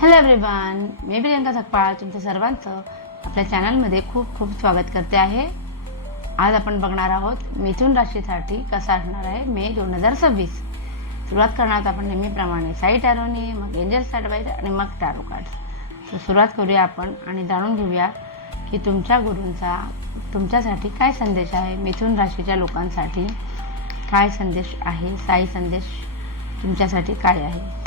Hello everyone, मी प्रियंका सकपाळ तुमचं सर्वांचं आपल्या चॅनलमध्ये खूप खूप स्वागत करते आहे. आज आपण बघणार आहोत मिथुन राशीसाठी कसा असणार आहे मे 2026. सुरुवात करणार आहोत आपण नेहमीप्रमाणे साई टॅरोने, मग एंजल्स ॲडवाइस आणि मग टॅरो कार्ड्स. तर सुरुवात करूया आपण आणि जाणून घेऊया की तुमच्या गुरूंचा तुमच्यासाठी काय संदेश आहे. मिथुन राशीच्या लोकांसाठी काय संदेश आहे, साई संदेश तुमच्यासाठी काय आहे.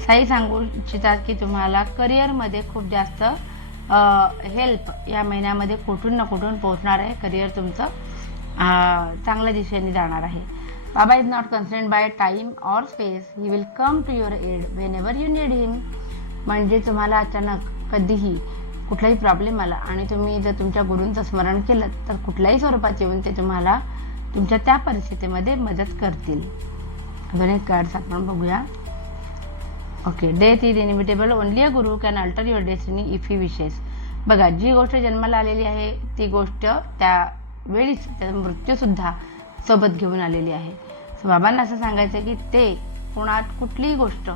साई सांगू इच्छितात की तुम्हाला करिअरमध्ये खूप जास्त हेल्प या महिन्यामध्ये कुठून ना कुठून पोहोचणार आहे. करिअर तुमचं चांगल्या दिशेने जाणार आहे. Baba is not concerned by time or space, he will come to your aid whenever you need him. म्हणजे तुम्हाला अचानक कधीही कुठलाही प्रॉब्लेम आला आणि तुम्ही जर तुमच्या गुरूंचं स्मरण केलं तर कुठल्याही स्वरूपात येऊन ते तुम्हाला तुमच्या त्या परिस्थितीमध्ये मदत करतील. अजून एक कार्ड्स आपण बघूया. Okay, death is inevitable, only a guru can alter your destiny if he wishes. बघा, जी गोष्ट जन्माला आलेली आहे ती गोष्ट त्या वेळीच त्याचा मृत्यूसुद्धा सोबत घेऊन आलेली आहे. सो बाबांना असं सांगायचं की ते कुठलीही गोष्ट,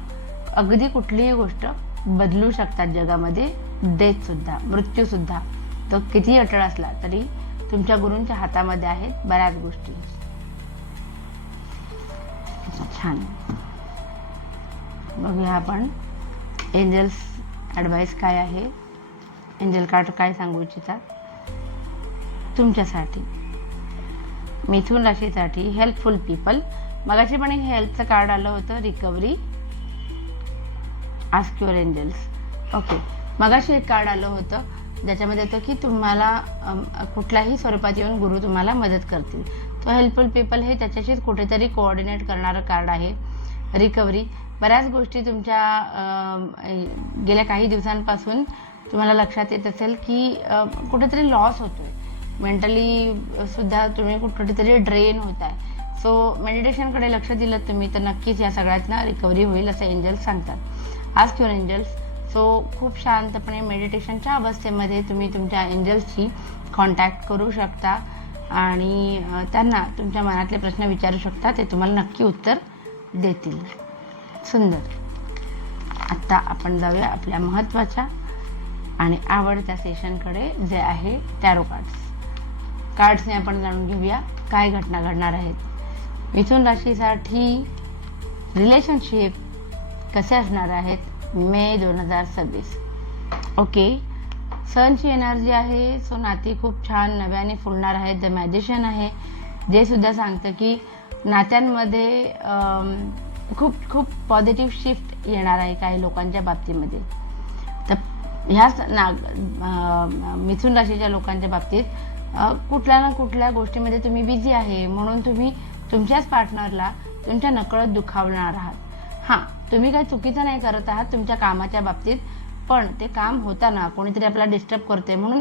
अगदी कुठलीही गोष्ट बदलू शकतात जगामध्ये. डेथसुद्धा, मृत्यूसुद्धा, तो कितीही अटळ असला तरी तुमच्या गुरूंच्या हातामध्ये आहेत बऱ्याच गोष्टी. छान. बघूया आपण एंजल्स ॲडवाइस काय आहे. एंजल कार्ड काय सांगू इच्छितात तुमच्यासाठी. मिथुन राशीसाठी हेल्पफुल पीपल. मगाशी पण एक हेल्पचं कार्ड आलं होतं, recovery. Ask your angels. Okay, मगाशी एक कार्ड आलं होतं ज्याच्यामध्ये होतं की तुम्हाला कुठल्याही स्वरूपात येऊन गुरु तुम्हाला मदत करतील. तो हेल्पफुल पीपल हे त्याच्याशीच कुठेतरी कोऑर्डिनेट करणारं कार्ड आहे. रिकव्हरी, बऱ्याच गोष्टी तुमच्या गेल्या काही दिवसांपासून तुम्हाला लक्षात येत असेल की कुठेतरी लॉस होतोय. मेंटली सुद्धा तुम्ही कुठेतरी ड्रेन होत आहे. सो मेडिटेशनकडे लक्ष दिलं तुम्ही तर नक्कीच या सगळ्यातनं रिकव्हरी होईल असं एंजल्स सांगतात. Ask your angels. सो खूप शांतपणे मेडिटेशनच्या अवस्थेमध्ये तुम्ही तुमच्या एंजल्सशी कॉन्टॅक्ट करू शकता आणि त्यांना तुमच्या मनातले प्रश्न विचारू शकता. ते तुम्हाला नक्की उत्तर देतील. सुंदर. आत्ता आपण जाऊया आपल्या महत्त्वाच्या आणि आवडत्या सेशनकडे, जे आहे टॅरो कार्ड्स. कार्ड्सने आपण जाणून घेऊया काय घटना घडणार आहेत. मिथुन राशीसाठी रिलेशनशिप कसे असणार आहेत मे 2026. ओके, सनची एनर्जी आहे. सो नाती खूप छान नव्याने फुलणार आहेत. द मॅजिशियन आहे, जे सुद्धा सांगतं की नात्यांमध्ये खूप खूप पॉझिटिव्ह शिफ्ट येणार आहे काही लोकांच्या बाबतीमध्ये. तर ह्याच मिथुन राशीच्या लोकांच्या बाबतीत कुठल्या ना कुठल्या गोष्टीमध्ये तुम्ही बिझी आहे म्हणून तुम्ही तुमच्याच पार्टनरला तुमच्या नकळत दुखावणार आहात. हां, तुम्ही काही चुकीचं नाही करत आहात तुमच्या कामाच्या बाबतीत, पण ते काम होताना कोणीतरी आपल्याला डिस्टर्ब करते म्हणून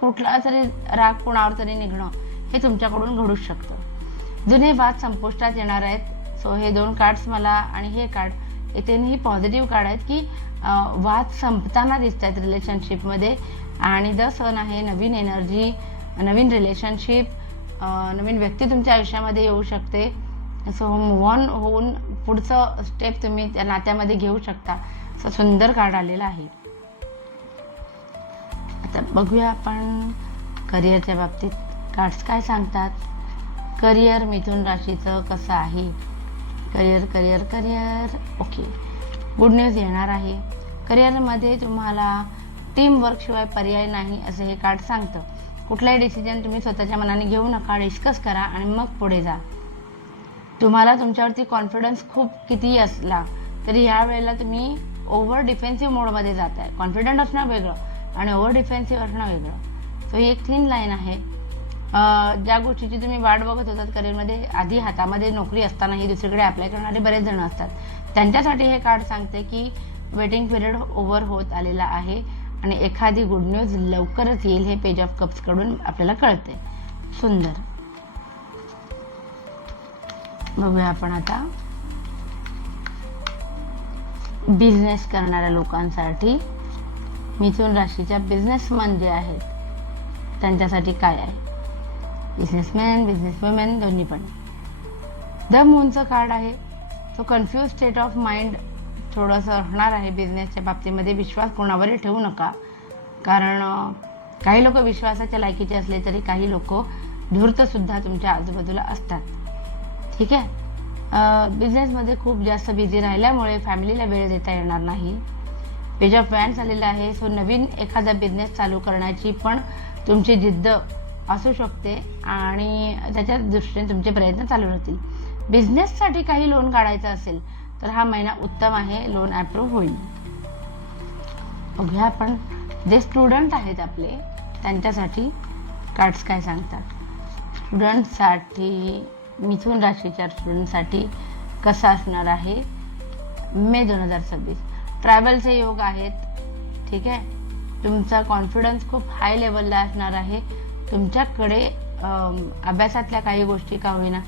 कुठला तरी राग कोणावर तरी निघणं हे तुमच्याकडून घडूच शकतं. जुने वाद संपुष्टात येणार आहेत. सो हे दोन कार्ड्स मला आणि हे कार्ड इथेही पॉझिटिव्ह कार्ड आहेत की वाद संपताना दिसत आहेत रिलेशनशिपमध्ये. आणि द सन आहे, नवीन एनर्जी, नवीन रिलेशनशिप, नवीन व्यक्ती तुमच्या आयुष्यामध्ये येऊ शकते. सो मूव्ह ऑन होऊन पुढचं स्टेप तुम्ही त्या नात्यामध्ये घेऊ शकता. सो सुंदर कार्ड आलेला आहे. आता बघूया आपण करिअरच्या बाबतीत कार्ड्स काय सांगतात. करिअर मिथुन राशीचं कसं आहे. करिअर. ओके, गुड न्यूज येणार आहे. करिअरमध्ये तुम्हाला टीम वर्कशिवाय पर्याय नाही असं हे कार्ड सांगतं. कुठलाही डिसिजन तुम्ही स्वतःच्या मनाने घेऊ नका, डिस्कस करा आणि मग पुढे जा. तुम्हाला तुमच्यावरती कॉन्फिडन्स खूप कितीही असला तरी या वेळेला तुम्ही ओव्हर डिफेन्सिव्ह मोडमध्ये जात आहे. कॉन्फिडंट असणं वेगळं आणि ओव्हर डिफेन्सिव्ह असणं वेगळं. सो ही एक थिन लाईन आहे. ज्या गोष्टीची तुम्ही वाट बघत होतात करिअरमध्ये, आधी हातामध्ये नोकरी असतानाही दुसरीकडे अप्लाय करणारे बरेच जण असतात, त्यांच्यासाठी हे कार्ड सांगते की वेटिंग पिरियड ओव्हर होत आलेला आहे आणि एखादी गुड न्यूज लवकरच येईल. हे पेज ऑफ कप्सकडून आपल्याला कळते. सुंदर. बघूया आपण आता बिझनेस करणाऱ्या लोकांसाठी, मिथुन राशीच्या बिझनेसमन जे आहेत त्यांच्यासाठी काय आहे. बिझनेसमॅन, बिझनेसवुमेन दोन्ही पण. द मूनचं कार्ड आहे. So confuse state of mind थोडंसं असणार आहे बिझनेसच्या बाबतीमध्ये. विश्वास कोणावरही ठेवू नका, कारण काही लोक विश्वासाच्या लायकीचे असले तरी काही लोक धूर्तसुद्धा तुमच्या आजूबाजूला असतात. ठीक आहे. बिझनेसमध्ये खूप जास्त बिझी राहिल्यामुळे फॅमिलीला वेळ देता येणार नाही. पेज ऑफ वॅन्स आलेला आहे. सो नवीन एखादा बिझनेस चालू करण्याची पण तुमची जिद्द असू शकते आणि त्याच्या दृष्टीने तुमचे प्रयत्न चालू राहतील. बिझनेससाठी काही लोन काढायचं असेल तर हा महिना उत्तम आहे, लोन अप्रूव्ह होईल. बघूया आपण जे स्टुडंट आहेत आपले त्यांच्यासाठी कार्ड्स काय सांगतात. स्टुडंटसाठी, मिथुन राशीच्या स्टुडंटसाठी कसं असणार आहे मे 2026. ट्रॅव्हलचे योग आहेत. ठीक आहे. तुमचा कॉन्फिडन्स खूप हाय लेवलला असणार आहे. तुमच्याकडे अभ्यासातल्या काही गोष्टी का होईना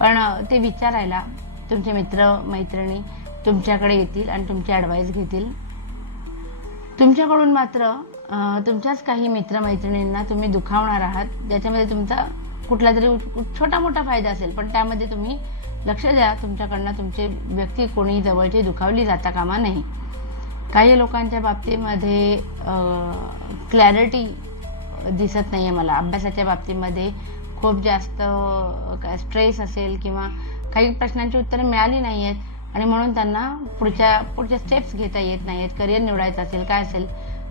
पण ते विचारायला तुमचे मित्र मैत्रिणी तुमच्याकडे येतील आणि तुमची ॲडवाईस घेतील. तुमच्याकडून मात्र तुमच्याच काही मित्रमैत्रिणींना तुम्ही दुखावणार आहात, ज्याच्यामध्ये तुमचा कुठला तरी छोटा मोठा फायदा असेल, पण त्यामध्ये तुम्ही लक्ष द्या. तुमच्याकडनं तुमचे व्यक्ती कोणी जवळची दुखावली जाता कामा नये. काही लोकांच्या बाबतीमध्ये क्लॅरिटी दिसत नाही आहे मला. अभ्यासाच्या बाबतीमध्ये खूप जास्त स्ट्रेस असेल किंवा काही प्रश्नांची उत्तरं मिळाली नाही आहेत आणि म्हणून त्यांना पुढच्या स्टेप्स घेता येत नाही आहेत. करिअर निवडायचं असेल काय असेल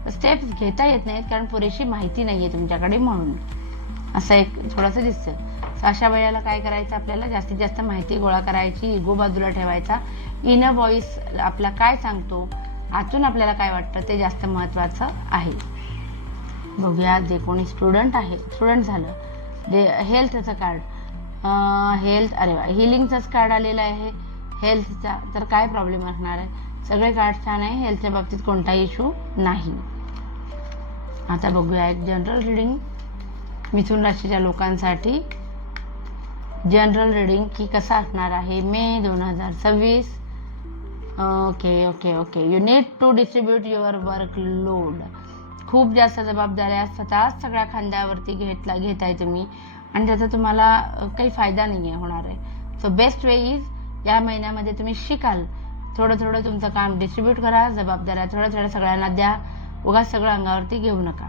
तर स्टेप्स घेता येत नाहीत कारण पुरेशी माहिती नाही आहे तुमच्याकडे, म्हणून असं एक थोडंसं दिसतं. अशा वेळेला काय करायचं, आपल्याला जास्तीत जास्त माहिती गोळा करायची, इगो बाजूला ठेवायचा. इनर व्हॉइस आपला काय सांगतो, आतून आपल्याला काय वाटतं ते जास्त महत्त्वाचं आहे. बघूया जे कोणी स्टुडंट आहे, स्टुडंट झालं, जे हेल्थचं कार्ड, हेल्थ, अरे वा, हिलिंगचाच कार्ड आलेला आहे हेल्थचा. तर काय प्रॉब्लेम असणार आहे, सगळे कार्ड छान आहे, हेल्थच्या बाबतीत कोणताही इश्यू नाही. आता बघूया एक जनरल रिडिंग मिथुन राशीच्या लोकांसाठी. जनरल रिडिंग की कसं असणार आहे May 2026. Okay okay okay. You need to distribute your workload. खूप जास्त जबाबदाऱ्या स्वतःच सगळ्या खांद्यावरती घेताय तुम्ही आणि त्याचा तुम्हाला काही फायदा नाही आहे होणार आहे. सो बेस्ट वे इज या महिन्यामध्ये तुम्ही शिकाल, थोडं थोडं तुमचं काम डिस्ट्रीब्यूट करा, जबाबदाऱ्या थोड्या थोड्या सगळ्यांना द्या, उगाच सगळं अंगावरती घेऊ नका.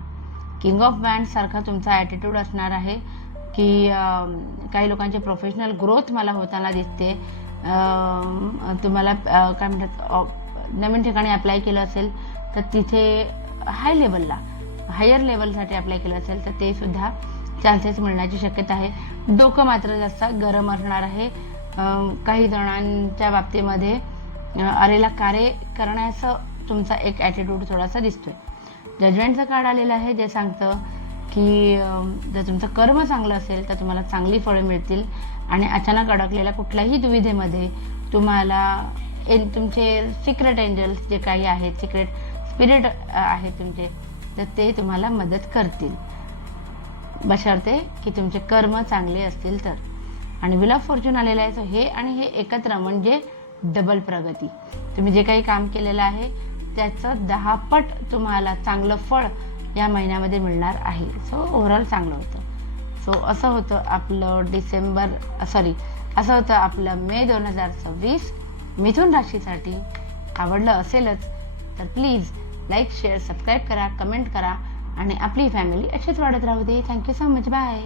किंग ऑफ वॅन्ड्स सारखा तुमचा ॲटिट्यूड असणार आहे की काही लोकांची प्रोफेशनल ग्रोथ मला होताना दिसते. तुम्हाला काय म्हणतात, नवीन ठिकाणी अप्लाय केलं असेल तर तिथे हाय लेवलला, हायर लेवलसाठी अप्लाय केलं असेल तर ते सुद्धा चान्सेस मिळण्याची शक्यता आहे. डोकं मात्र जास्त गरम असणार आहे. काही जणांच्या बाबतीमध्ये अरेला कार्य करण्याचं तुमचा एक ॲटिट्यूड थोडासा दिसतोय. जजमेंटचं कार्ड आलेलं आहे जे सांगतं की जर तुमचं कर्म चांगलं असेल तर तुम्हाला चांगली फळं मिळतील आणि अचानक अडकलेल्या कुठल्याही दुविधेमध्ये तुम्हाला तुमचे सिक्रेट एंजल्स जे काही आहेत, सिक्रेट स्पिरिट आहेत तुमचे, तर ते तुम्हाला मदत करतील, बशर्ते की तुमचे कर्म चांगले असतील तर. आणि व्हील ऑफ फॉर्च्यून आलेलं आहे. सो हे आणि हे एकत्र म्हणजे डबल प्रगती. तुम्ही जे काही काम केलेलं आहे त्याचं 10 पट तुम्हाला चांगलं फळ या महिन्यामध्ये मिळणार आहे. सो ओव्हरऑल चांगलं होतं. सो असं होतं आपलं असं होतं आपलं मे 2026 मिथुन राशीसाठी. आवडलं असेलच तर प्लीज लाईक, शेअर, सबस्क्राईब करा, कमेंट करा आणि आपली फॅमिली अशीच वाढत राहू दे. Thank you so much. बाय.